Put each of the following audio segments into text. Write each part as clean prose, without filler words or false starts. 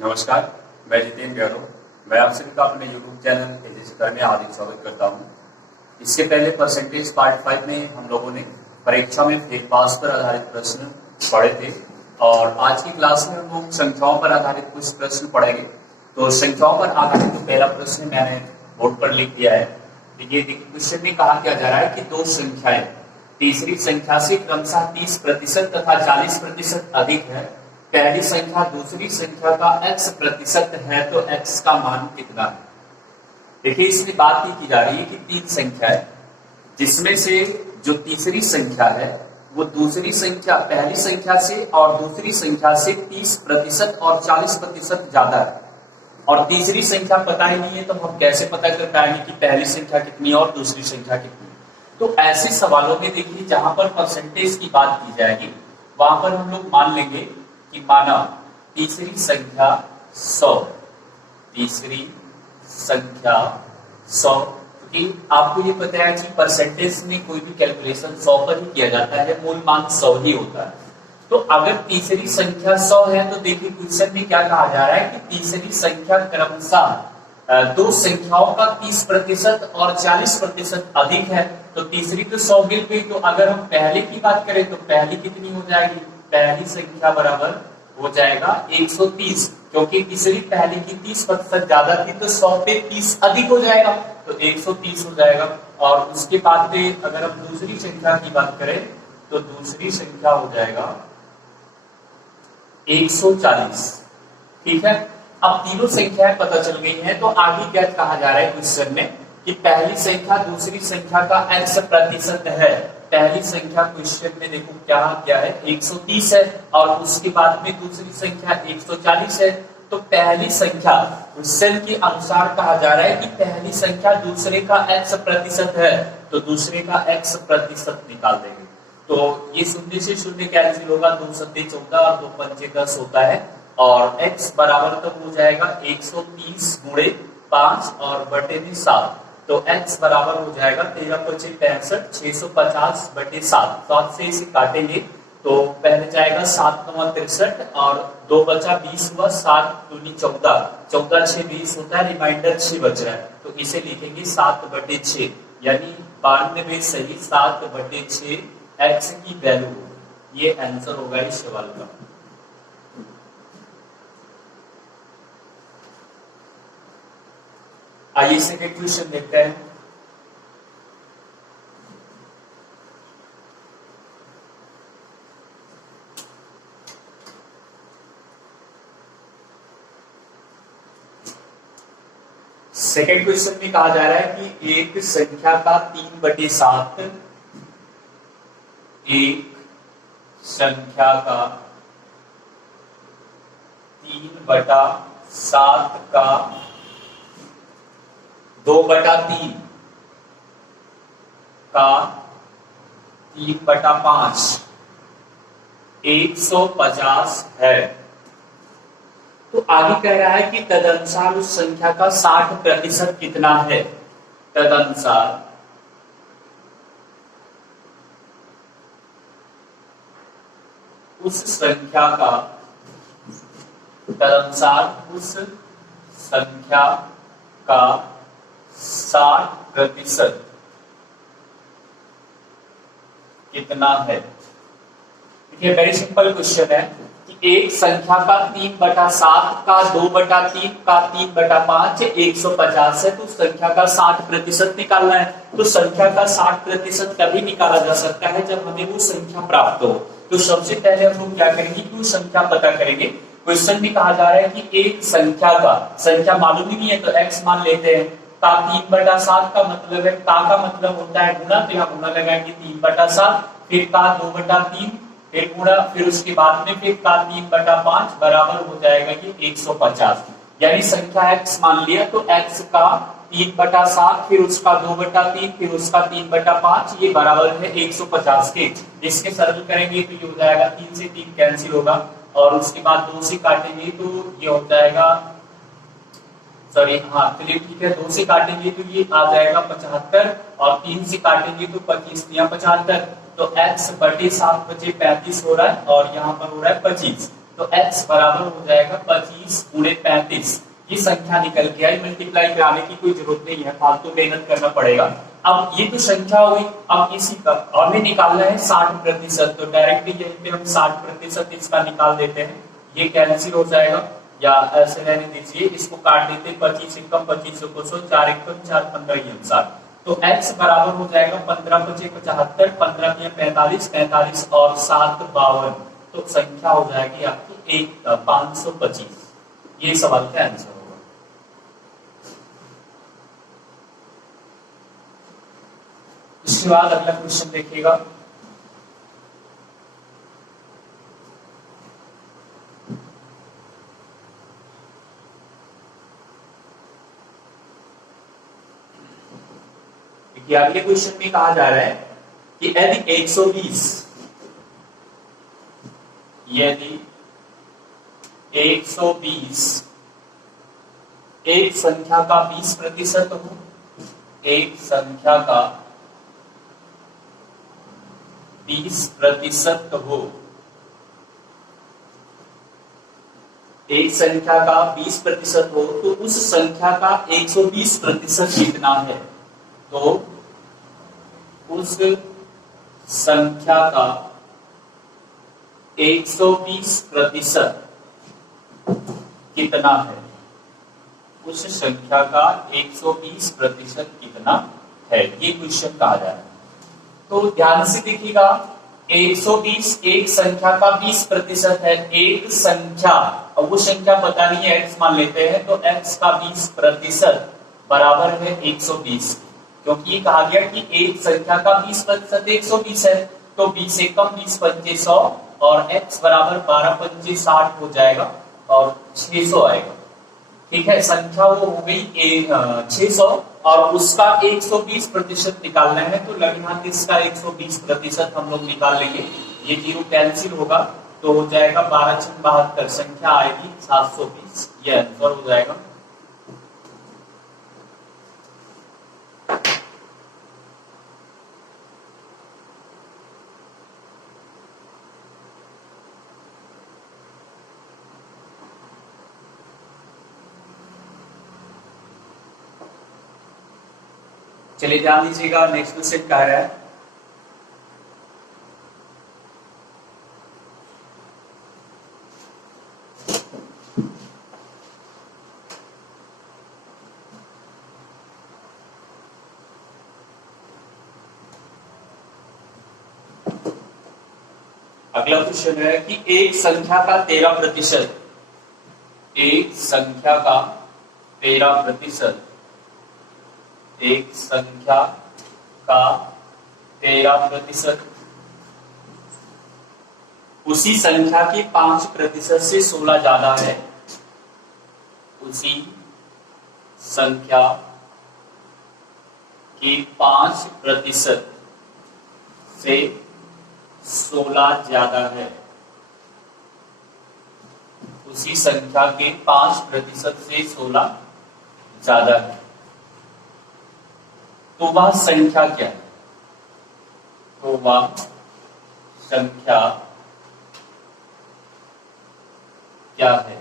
नमस्कार, मैं जितेंद्र गहलोत। मैं आप सभी का अपने YouTube चैनल एजेसिकर में हार्दिक स्वागत करता हूं। इसके पहले परसेंटेज पार्ट 5 में हम लोगों ने परीक्षा में फेल पास पर आधारित प्रश्न पढ़े थे और आज की क्लास में हम लोग संख्याओं पर आधारित कुछ प्रश्न पढ़ेंगे। तो संख्याओं पर आधारित जो पहला प्रश्न मैंने बोर्ड पर लिख दिया है। देखिए क्वेश्चन में कहा क्या जा रहा है कि दो संख्याएं तीसरी संख्या से क्रमशः 30% तथा 40% अधिक है। पहली संख्या दूसरी संख्या का x% है तो x का मान कितना है। देखिए इसमें बात की जा रही है कि तीन संख्या है जिसमें से जो तीसरी संख्या है वो दूसरी संख्या पहली संख्या से और दूसरी संख्या से 30% और 40% ज्यादा है और तीसरी संख्या पता ही नहीं है तो हम कैसे पता कर पाएंगे कि पहली संख्या कितनी और दूसरी संख्या कितनी। तो ऐसे सवालों में देखिए जहां पर परसेंटेज की बात की जाएगी वहां पर हम लोग मान लेंगे कि माना तीसरी संख्या 100, तीसरी संख्या 100, क्योंकि आपको ये पता है कि परसेंटेज में कोई भी कैलकुलेशन 100 पर ही किया जाता है, मूल मान 100 ही होता है। तो अगर तीसरी संख्या 100 है तो देखिए क्वेश्चन में क्या कहा जा रहा है कि तीसरी संख्या क्रमशः दो संख्याओं का 30% और 40% अधिक है। तो तीसरी तो 100 मिल गई, तो अगर हम पहले की बात करें तो पहली कितनी हो जाएगी, पहली संख्या बराबर हो जाएगा 130, क्योंकि तीसरी पहली की 30% ज्यादा थी तो 100 पे 30 अधिक हो जाएगा तो 130 हो जाएगा। और उसके बाद में अगर हम दूसरी संख्या की बात करें तो दूसरी संख्या हो जाएगा 140। ठीक है, अब तीनों संख्याएं पता चल गई हैं तो आगे क्या कहा जा रहा है क्वेश्चन में कि पहली संख्या दूसरी संख्या का x% है। पहली संख्या क्वेश्चन में देखो क्या है 130 है और उसके बाद में दूसरी संख्या 140 है। तो पहली संख्या क्वेश्चन के अनुसार कहा जा रहा है कि पहली संख्या दूसरे का x% है तो दूसरे का x% निकाल देंगे। तो ये शून्य से शून्य कैंसिल होगा, 2 सत्ते 14 और 2 पंचे 10 होता है और x बराबर तब हो जाएगा 130 गुणे 5 और बटे में 7। तो x बराबर हो जाएगा 13 पचे 65, 650 बटे 7। 7 से इसे काटेंगे तो पहले जाएगा 7 9 63 और 2 बचा 20 हुआ, 7 दूनी 14, 14 6 20 होता है, रिमाइंडर 6 बच रहा है तो इसे लिखेंगे 7 बटे 6, यानी 92 में सही 7 बटे 6 x की वैल्यू। ये आंसर होगा इस सवाल का। आइए सेकंड क्वेश्चन देखते हैं। सेकंड क्वेश्चन में कहा जा रहा है कि एक संख्या का 3/7, एक संख्या का 3/7 का 2/3 का 3/5 150 है। तो आगे कह रहा है कि तदनुसार उस संख्या का 60% कितना है। तदनुसार उस संख्या का उस संख्या का 60% कितना है। देखिए वेरी सिंपल क्वेश्चन है कि एक संख्या का 3/7 का 2/3 का 3/5 150 है तो उस संख्या का 60% निकालना है। तो संख्या का 60% तभी निकाला जा सकता है जब हमें वो संख्या प्राप्त हो। तो सबसे पहले हम लोग क्या करेंगे कि वो संख्या पता करेंगे। क्वेश्चन में कहा जा रहा है कि एक संख्या का, संख्या मालूम ही नहीं है तो x मान लेते हैं, का 3/7 का मतलब है, का मतलब होता है गुणा, तो यहाँ गुणा लगाएंगे 3/7, फिर का 2/3, फिर गुणा, फिर उसके बाद में फिर का 3/5 बराबर हो जाएगा ये 150। यानी संख्या x मान लिया तो x का 3/7 फिर उसका 2/3 फिर उसका 3/5 ये बराबर है 150 के। इसके सरल करेंगे तो ये हो जाएगा 3 से 3 कैंसिल होगा और उसके बाद 2 से काटेंगे तो ये हो जाएगा, सॉरी हाँ चलिए ठीक है, 2 से काटेंगे तो ये आ जाएगा 75 और 3 से काटेंगे तो 25 या 75। तो x बटे 7 बचे 35 हो रहा है और यहाँ पर हो रहा है 25। तो x बराबर हो जाएगा 25 20 गुणे 35 ये संख्या निकल के आई। मल्टीप्लाई कराने की कोई जरूरत नहीं है, फालतू मेहनत करना पड़ेगा। अब ये तो संख्या हुई, अब इसी का हमें निकालना है 60%, तो डायरेक्टली यहीं पे हम 60% इसका निकाल देते हैं, ये कैंसिल हो जाएगा या ऐसे रहने दीजिए, इसको काट देते 25 एकम 25 को 4 एकम 4 15 ये अनुसार, तो x बराबर हो जाएगा 15 × 5 75, 15 × 45 45 और 7 52, तो संख्या हो जाएगी आपकी 525। ये सवाल का आंसर होगा। इसके बाद अगला क्वेश्चन देखिएगा। अगले क्वेश्चन में कहा जा रहा है कि यदि 120 एक संख्या का 20% हो, एक संख्या का 20% हो, एक संख्या का 20% हो, तो उस संख्या का 120% कितना है? तो उस संख्या का 120% कितना है? उस संख्या का 120% कितना है, ये क्वेश्चन कहा जा रहा है। तो ध्यान से देखिएगा, 120 एक संख्या का 20% है, एक संख्या, अब वो संख्या पता नहीं है, x मान लेते हैं, तो x का 20% बराबर है 120, क्योंकि ये कहा गया कि एक संख्या का 20% 120 है, तो 20 एकम 20 पंचे 100 और x बराबर 12 पंचे 60 हो जाएगा और 600 आएगा। ठीक है, संख्या वो हो गई 600 और उसका 120% निकालना है, तो लघुगणक इसका 120% हम लोग निकाल लेंगे, ये 0 कैंसिल होगा, तो हो जाएगा 12 × 72, संख्या आएगी 720, ये आंसर हो जाएगा। चलिए ध्यान दीजिएगा, नेक्स्ट क्वेश्चन कह रहा है अगला क्वेश्चन है कि एक संख्या का 13%, एक संख्या का 13%, एक संख्या का 13% उसी संख्या की 5% से 16 ज्यादा है, उसी संख्या की 5% से 16 ज्यादा है, उसी संख्या के 5% से 16 ज्यादा है, तो वह संख्या क्या है? तो वह संख्या क्या है?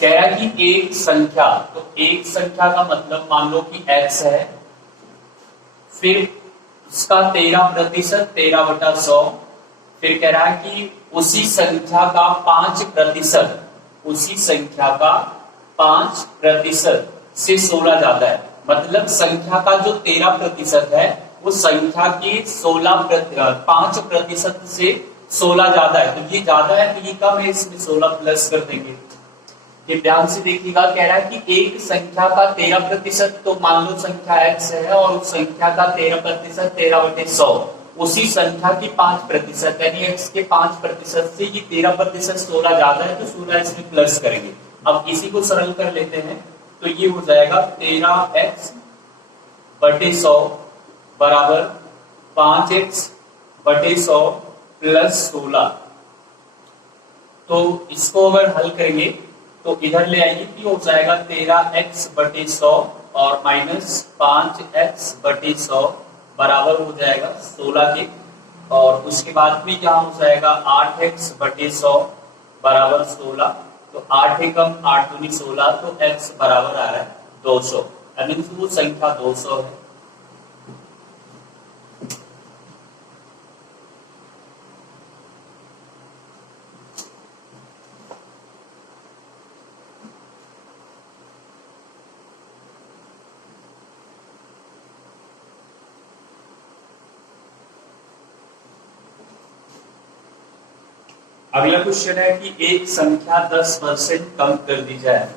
कह रहा है कि एक संख्या, तो एक संख्या का मतलब मान लो कि x है, फिर उसका 13%, 13/100, फिर कह रहा है कि उसी संख्या का 5%, उसी संख्या का 5% से 16 ज्यादा है, मतलब संख्या का जो 13% है वो संख्या के 5% से 16 ज्यादा है, तो ये ज्यादा है तो ये कम है, इसमें 16 प्लस कर देंगे। ये ध्यान से देखिएगा, कह रहा है कि एक संख्या का 13%, तो मान लो संख्या x है और उस संख्या का 13%, 13/100, उसी संख्या की 5%, यानी x के 5% से ये 13% 16 ज्यादा है, तो 16 इसमें प्लस करेंगे। अब इसी को सरल कर लेते हैं, तो ये हो जाएगा 13x/100 बराबर 5x/100 प्लस 16। तो इसको अगर हल करेंगे तो इधर ले आएंगे, तो हो जाएगा 13x/100 और माइनस 5x/100 बराबर हो जाएगा 16 के, और उसके बाद में यहाँ हो जाएगा 8x/100 बराबर 16, तो 8 एकम 8 दूनी 16, तो x बराबर आ रहा है 200। यानी वो संख्या 200 है। अगला क्वेश्चन है कि एक संख्या 10% कम कर दी जाए।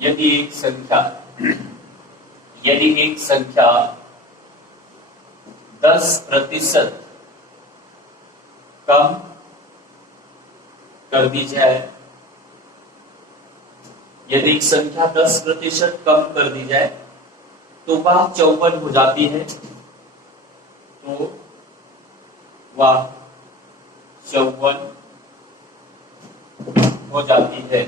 यदि एक संख्या 10% कम कर दी जाए, यदि एक संख्या 10% कम कर दी जाए तो वह 54 हो जाती है। तो वह 54 हो जाती है।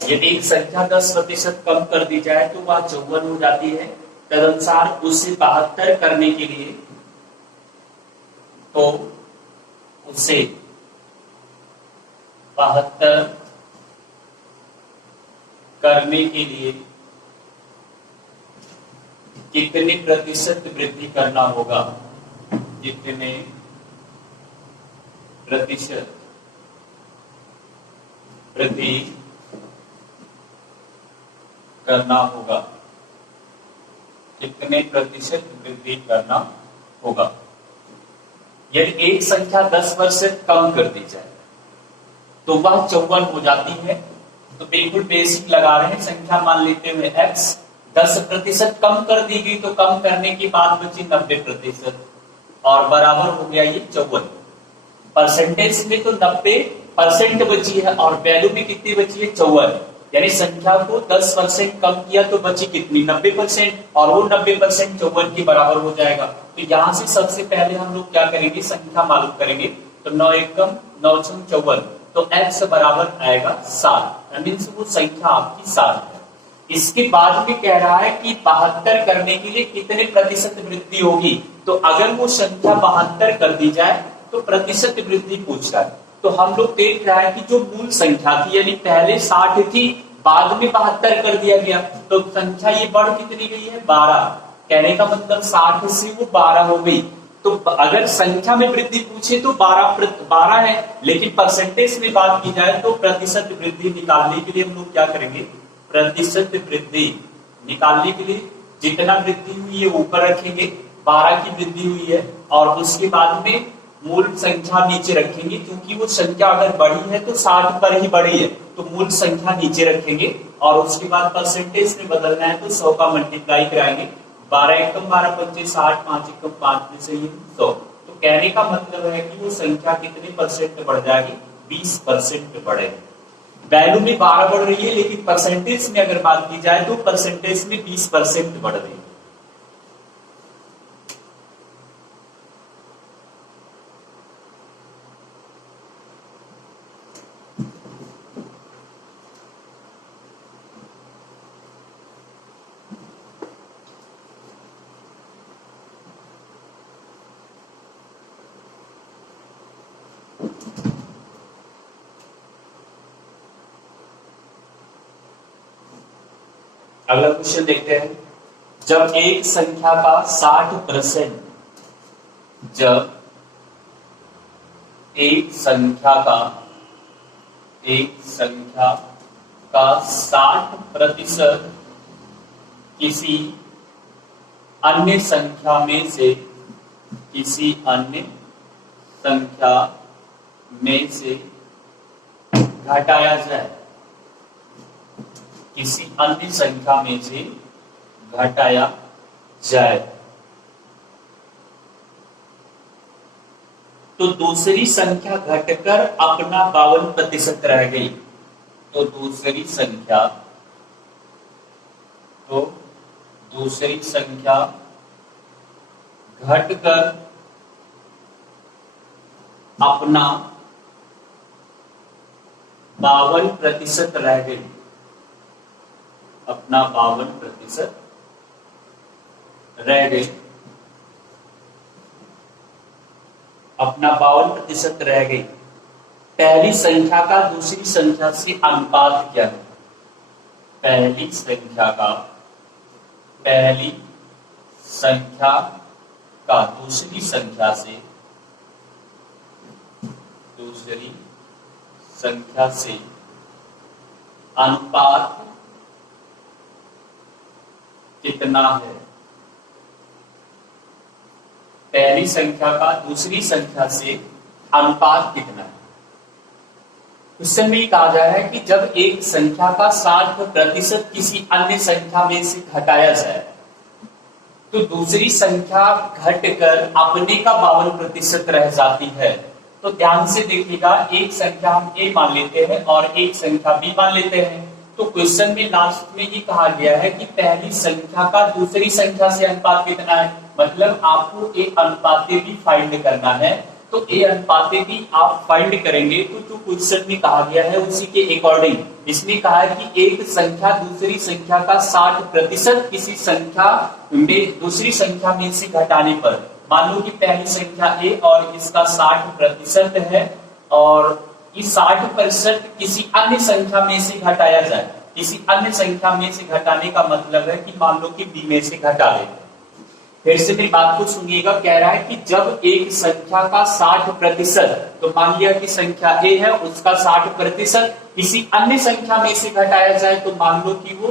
यदि एक संख्या 10% कम कर दी जाए तो वह 54 हो जाती है। तदनुसार उसे 72 करने के लिए, तो उसे 72 करने के लिए कितने प्रतिशत वृद्धि करना होगा? कितने प्रतिशत वृद्धि करना होगा? कितने प्रतिशत वृद्धि करना होगा? यदि एक संख्या 10% कम कर दी जाए तो वह 54 हो जाती है। तो बिल्कुल बेसिक लगा रहे हैं, संख्या मान लेते हुए x 10% कम कर दी गई, तो कम करने के बाद बची 90% और बराबर हो गया ये 54। परसेंटेज में तो 90% बची है और वैल्यू में कितनी बची है? 54। यानी संख्या को 10% कम किया तो बची कितनी? 90%, और वो 90% 54 के बराबर हो जाएगा। तो यहां से सबसे पहले हम लोग क्या करेंगे? संख्या मालूम करेंगे। तो 9 एकम 9 छम 54, तो x बराबर आएगा 7। मीन्स वो संख्या आपकी 7 है। इसके बाद में कह रहा है कि 72 करने के लिए कितने प्रतिशत वृद्धि होगी। तो अगर वो संख्या 72 कर दी जाए तो प्रतिशत वृद्धि पूछ रहा है। तो हम लोग देख रहा है कि जो मूल संख्या थी, यानी पहले 60 थी, बाद में 72 कर दिया गया, तो संख्या ये बढ़ कितनी गई है? 12। कहने का मतलब 60 से वो 12 हो गई। तो अगर संख्या में वृद्धि पूछे तो 12 है, लेकिन परसेंटेज में बात की जाए तो प्रतिशत वृद्धि निकालने के लिए हम लोग क्या करेंगे? प्रतिशत वृद्धि निकालने के लिए जितना वृद्धि हुई है ऊपर रखेंगे, 12 की वृद्धि हुई है, और उसके बाद में मूल संख्या नीचे रखेंगे, क्योंकि वो संख्या अगर बढ़ी है तो 60 पर ही बढ़ी है, तो मूल संख्या नीचे रखेंगे और उसके बाद परसेंटेज में बदलना है तो 100 का मल्टीप्लाई कराएंगे। 12 एकम 12 25 60, 5 एकम 5 में से 100। तो कहने का मतलब है कि वो संख्या कितने परसेंट बढ़ जाएगी? 20% बढ़ेगी। वैल्यू में 12 बढ़ रही है, लेकिन परसेंटेज में अगर बात की जाए तो परसेंटेज में 20% बढ़ रही है। अगला क्वेश्चन देखते हैं। जब एक संख्या का 60%, जब एक संख्या का 60% किसी अन्य संख्या में से घटाया जाए, किसी अन्य संख्या में से घटाया जाए, तो दूसरी संख्या घटकर अपना 52% रह गई। तो दूसरी संख्या घटकर अपना 52% रह गई, अपना 52% रह गई। अपना 52% रह गई। पहली संख्या का दूसरी संख्या से अनुपात क्या है? पहली संख्या का दूसरी संख्या से अनुपात कितना है? पहली संख्या का दूसरी संख्या से अनुपात कितना है? क्वेश्चन में कहा गया है कि जब एक संख्या का 60% किसी अन्य संख्या में से घटाया जाए तो दूसरी संख्या घटकर अपने का 52% रह जाती है। तो ध्यान से देखिएगा, एक संख्या हम ए मान लेते हैं और एक संख्या बी मान लेते हैं। तो क्वेश्चन में लास्ट में ये कहा गया है कि पहली संख्या का दूसरी संख्या से अनुपात कितना है, मतलब आपको ए अनुपाते भी फाइंड करना है। तो ए अनुपाते भी आप फाइंड करेंगे तो जो क्वेश्चन में कहा गया है उसी के अकॉर्डिंग इसमें कहा है कि एक संख्या दूसरी संख्या का 60% किसी संख्या में दूसरी संख्या में से घटाने पर, मान लो कि पहली संख्या ए और इसका 60% है और इस 60% किसी अन्य संख्या में से घटाया जाए। किसी अन्य संख्या में से घटाने का मतलब है कि मान लो कि बी में से घटा दे। फिर से मेरी बात को सुनिएगा, कह रहा है कि जब एक संख्या का 60%, तो मान लिया कि संख्या ए है उसका 60% किसी अन्य संख्या में से घटाया जाए तो मान लो कि वो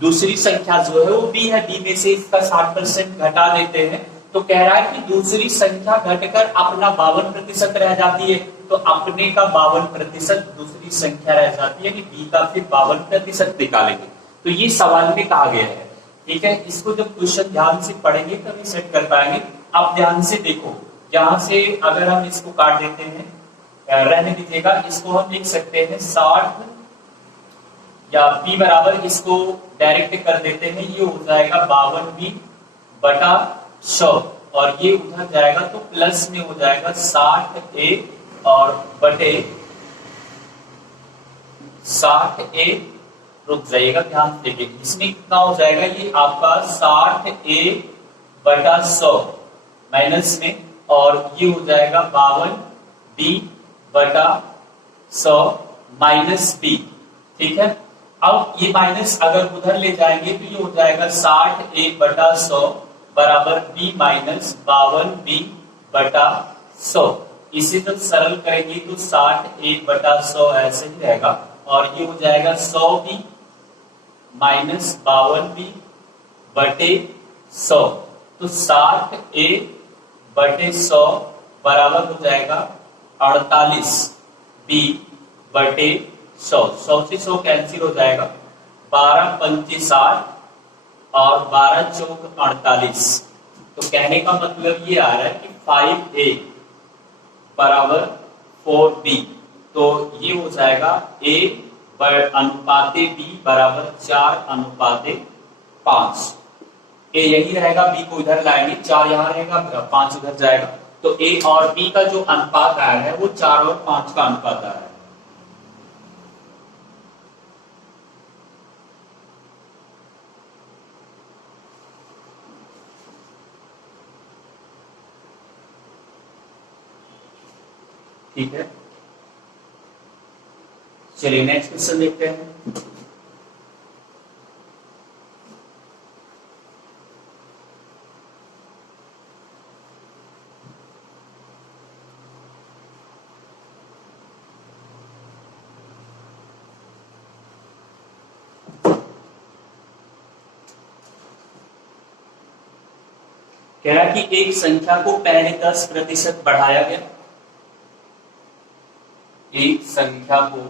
दूसरी संख्या जो है वो बी है, बी में से इसका 60% घटा देते हैं। तो कह रहा है कि दूसरी संख्या घटकर अपना 52% रह जाती है, तो अपने का 52% दूसरी संख्या रह जाती है कि बी का फिर 52% निकालेंगे। तो ये सवाल में कहा गया है, ठीक है। इसको जब क्वेश्चन ध्यान से पढ़ेंगे तभी सेट कर पाएंगे। अब ध्यान से देखो, यहां से अगर हम इसको काट देते हैं, रहने दीजिएगा, इसको हम लिख सकते हैं 60 या b बराबर, इसको डायरेक्ट कर देते हैं, ये हो जाएगा 52b बटा 100 और ये उधर जाएगा तो प्लस में हो जाएगा 60a और बटे 60a, रुक जाइएगा ध्यान से देखिए, इसमें कितना हो जाएगा, ये आपका 60a बटा 100 माइनस में और ये हो जाएगा 52b बटा 100 माइनस b, ठीक है। अब ये माइनस अगर उधर ले जाएंगे तो ये हो जाएगा 60a बटा 100 बराबर b माइनस 52b बटा 100। इसे जब सरल करेंगे तो 60a बटा 100 ऐसे ही रहेगा और ये हो जाएगा 100b माइनस 52b बटे 100। तो 60a बटे 100 बराबर हो जाएगा 48b बटे 100। 100 से 100 कैंसिल हो जाएगा, 12 पंचे 60 और 12 चौक 48। तो कहने का मतलब ये आ रहा है कि 5a बराबर 4b, तो ये हो जाएगा a अनुपाते b बराबर 4 अनुपाते 5। a यही रहेगा, b को इधर लाएंगे, 4 यहां रहेगा, 5 उधर जाएगा, तो a और b का जो अनुपात आया है वो 4 और 5 का अनुपात आया है। ठीक है, चलिए नेक्स्ट क्वेश्चन देखते हैं। कह रहा कि एक संख्या को पहले 10% बढ़ाया गया। एक संख्या को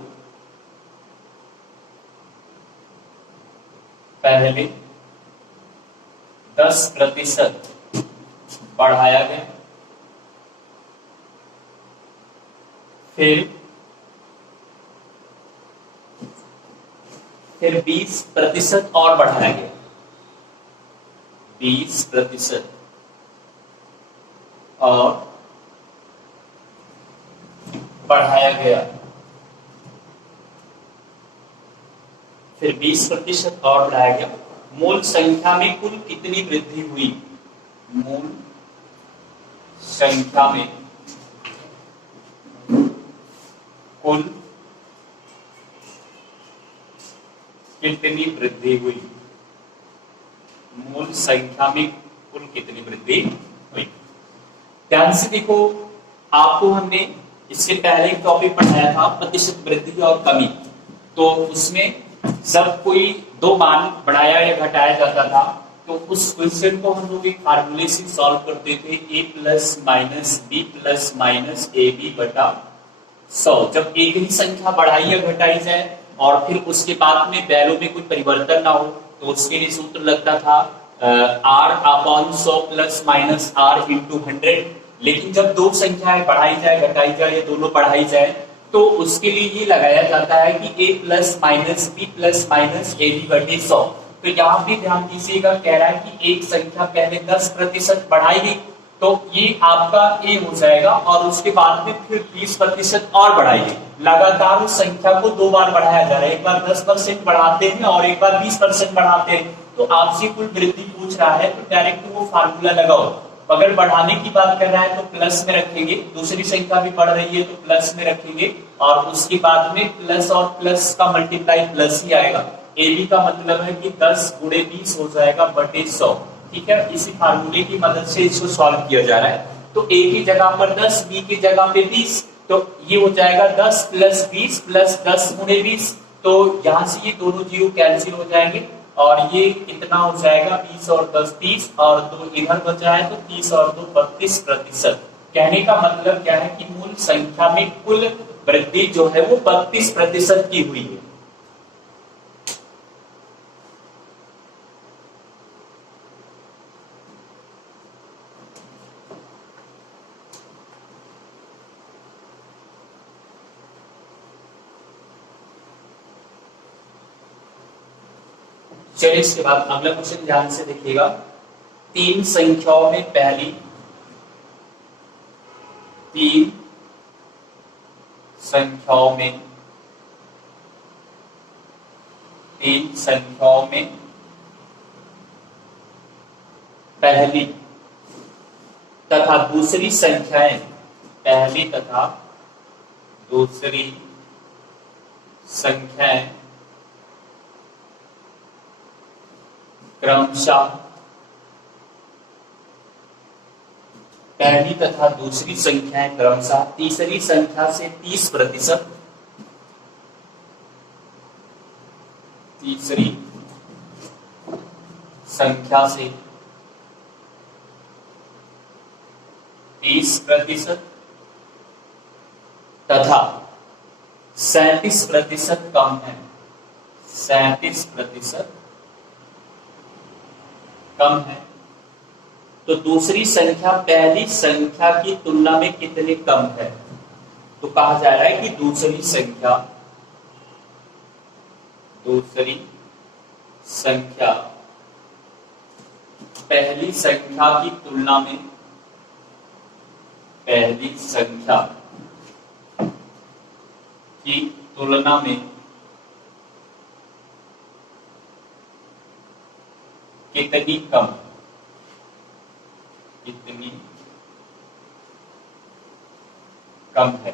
पहले 10% बढ़ाया गया, फिर 20% और बढ़ाया गया, 20% और बढ़ाया गया, फिर 20% और बढ़ाया गया। मूल संख्या में कुल कितनी वृद्धि हुई? मूल संख्या में कितनी वृद्धि हुई, मूल संख्या में कुल कितनी वृद्धि हुई। ध्यान से देखो, आपको हमने इससे पहले एक टॉपिक पढ़ाया था प्रतिशत वृद्धि और कमी। तो उसमें जब कोई दो मान बढ़ाया या घटाया जाता था तो उस क्वेश्चन को हम लोग एक फार्मूले से सॉल्व करते थे, a plus minus b plus minus a b बटा 100। जब एक ही संख्या बढ़ाई या घटाई जाए और फिर उसके बाद में वैल्यू में कोई परिवर्तन ना हो तो उसके लिए सूत्र लगता था r upon 100 plus minus r into 100। लेकिन जब दो संख्याएं बढ़ाई जाए घटाई जाए या दोनों बढ़ाई जाए तो उसके लिए ये लगाया जाता है कि a plus minus b plus minus a b बटे 100। तो यहाँ पे ध्यान दीजिएगा, कह रहा है कि एक संख्या पहले 10% बढ़ाई गई तो ये आपका a हो जाएगा और उसके बाद में फिर 20% और बढ़ाई गई। लगातार उस संख्या को दो बार बढ़ाया जा रहा है, एक बार 10% बढ़ाते हैं और एक बार 20% बढ़ाते हैं। तो आपसे कुल वृद्धि पूछ रहा है तो डायरेक्ट वो फार्मूला लगाओ। अगर बढ़ाने की बात कर रहा है तो प्लस में रखेंगे, दूसरी संख्या भी बढ़ रही है तो प्लस में रखेंगे और उसके बाद में प्लस और प्लस का मल्टीप्लाई प्लस ही आएगा। ए बी का मतलब है कि 10 गुणे 20 हो जाएगा बटे 100। ठीक है, इसी फार्मूले की मदद से इसको सॉल्व किया जा रहा है। तो ए की जगह पर 10, बी की जगह पे 20, तो ये हो जाएगा 10 प्लस 20 प्लस 10 गुणे 20। तो यहां से ये दोनों जीरो कैंसिल हो जाएंगे और ये कितना हो जाएगा 20 और 10 30 और 2 इधर बचा है तो 30 और 2 32%। कहने का मतलब क्या है कि मूल संख्या में कुल वृद्धि जो है वो 32% की हुई है। चलिए इसके बाद अगला क्वेश्चन ध्यान से देखिएगा। तीन संख्याओं में पहली, तीन संख्याओं में, तीन संख्याओं में पहली तथा दूसरी संख्याएं, पहली तथा दूसरी संख्याएं क्रमशः, पहली तथा दूसरी संख्याएं क्रमशः तीसरी संख्या से 30%, तीसरी संख्या से 30% तथा 37% कम है, 37% कम है। तो दूसरी संख्या पहली संख्या की तुलना में कितने कम है। तो कहा जा रहा है कि दूसरी संख्या, दूसरी संख्या पहली संख्या की तुलना में, पहली संख्या की तुलना में कितनी कम, कितनी कम है।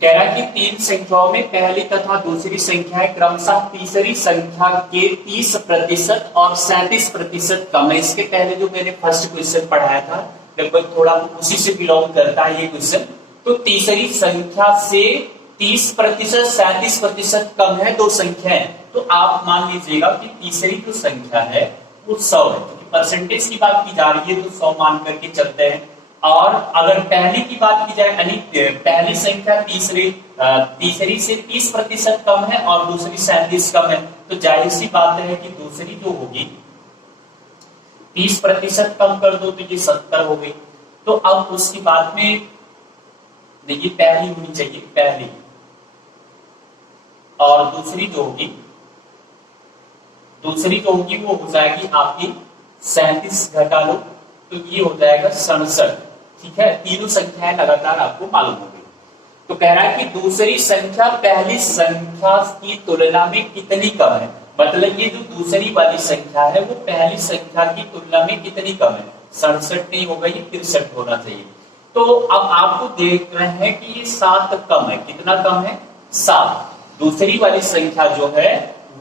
कह रहा है कि तीन संख्याओं में पहली तथा दूसरी संख्याएं क्रमशः तीसरी संख्या के 30% और 37% कम है। इसके पहले जो मैंने फर्स्ट क्वेश्चन पढ़ाया था लगभग थोड़ा उसी से बिलोंग करता है ये क्वेश्चन। तो तीसरी संख्या से 30% 37% कम है दो संख्याएं। तो आप मान लीजिएगा कि तीसरी जो संख्या है वो 100 है, क्योंकि परसेंटेज की बात की जा रही है तो 100 मान करके चलते हैं। और अगर पहली की बात की जाए यानी पहली संख्या तीसरी से 30% कम है और दूसरी 37 कम है, तो जाहिर सी बात है कि दूसरी जो होगी 30% कम कर दो तो ये 70 हो गई। तो अब उसकी बात में देखिए पहली होनी चाहिए, पहली, और दूसरी जो होगी वो हो जाएगी आपकी 37 घटा लो तो ये हो जाएगा 67। ठीक है, तीनों संख्याएं लगातार आपको मालूम हो गई। तो कह रहा है कि दूसरी संख्या पहली संख्या की तुलना में कितनी कम है। मतलब ये जो दूसरी वाली संख्या है वो पहली संख्या की तुलना में कितनी कम है। 67 नहीं होगा, ये 63 होना चाहिए। तो अब आपको देख रहे हैं कि ये 7 कम है। कितना कम है? 7। दूसरी वाली संख्या जो है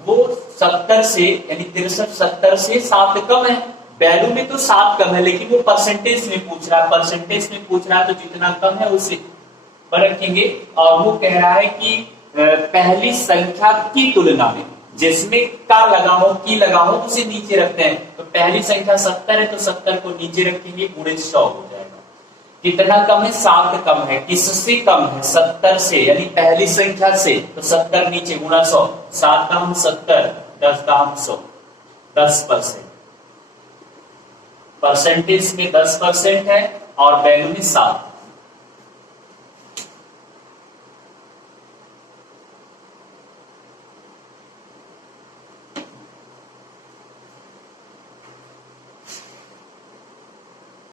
वो 70 से यानी 63 70 से 7 कम है। वैल्यू में तो 7 कम है, लेकिन वो परसेंटेज में पूछ रहा है, परसेंटेज में पूछ रहा है, तो जितना कम है उसे पर रखेंगे। और वो कह रहा है कि पहली संख्या की तुलना में जिसमें का लगा हो, की लगा हो, उसे नीचे रखते हैं। तो पहली संख्या 70 है तो 70 को नीचे रखेंगे, गुणे 100 हो जाएगा। कितना कम है? 7 कम है। किससे कम है? 70 से, यानी पहली संख्या से। तो 70 नीचे गुणा 100, 7 का हम 70, 10 का हम 100, 10%। परसेंटेज में 10% है और वैल्यू में 7।